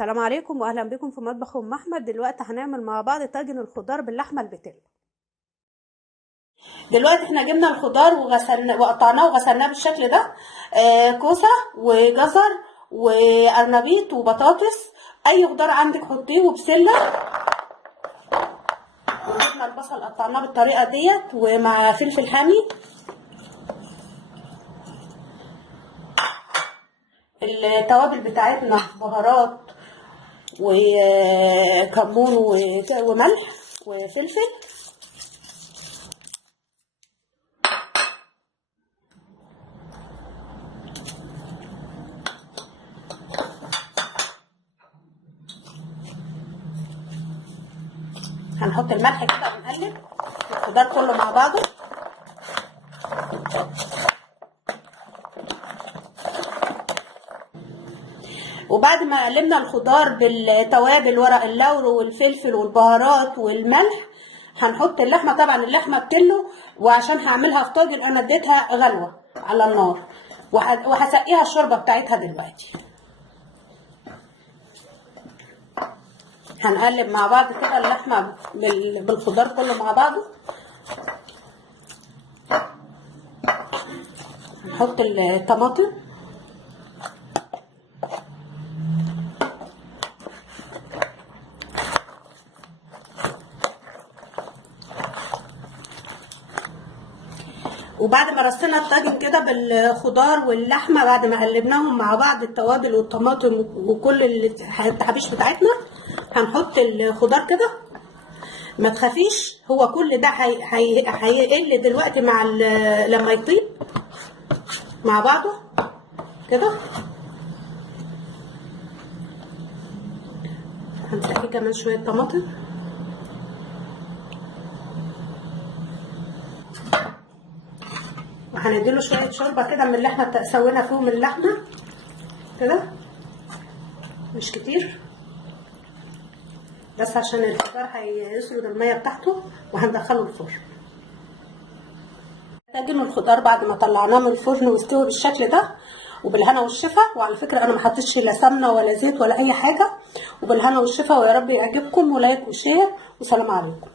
السلام عليكم واهلا بكم في مطبخ ام احمد. دلوقتي هنعمل مع بعض طاجن الخضار باللحمه البتلو. دلوقتي احنا جبنا الخضار وقطعناه وغسلناه بالشكل ده. كوسه وجزر وقرنبيط وبطاطس، اي خضار عندك حطيه، وبسله. وجبنا البصل قطعناه بالطريقه ديت ومع فلفل حامي. التوابل بتاعتنا بهارات وكمون وملح وفلفل. هنحط الملح كده ونقلب الخضار كله مع بعضه. وبعد ما قلبنا الخضار بالتوابل، ورق اللورو والفلفل والبهارات والملح، هنحط اللحمه. طبعا اللحمه بكيلو، وعشان هعملها في طاجن انا اديتها غلوه على النار، وهسقيها الشوربه بتاعتها دلوقتي. هنقلب مع بعض كده اللحمه بالخضار كله مع بعضه. هنحط الطماطم، وبعد ما رصينا الطاجن كده بالخضار واللحمه، بعد ما قلبناهم مع بعض التوابل والطماطم وكل التحابيش بتاعتنا، هنحط الخضار كده. ما تخافيش، هو كل ده هيقل دلوقتي مع لما يطيب مع بعضه كده. هنسقيه كمان شويه طماطم، وهنديله شويه شوربه كده من اللي احنا سوينا فيهم اللحمه كده، مش كتير بس عشان الخضار هيسرد الميه بتاعته. وهندخله الفرن. طاجن الخضار بعد ما طلعناه من الفرن واستوى بالشكل ده، وبالهنا والشفا. وعلى فكره انا ما حطيتش لا سمنه ولا زيت ولا اي حاجه. وبالهنا والشفا، ويا رب يعجبكم، ولايك وشير، وسلام عليكم.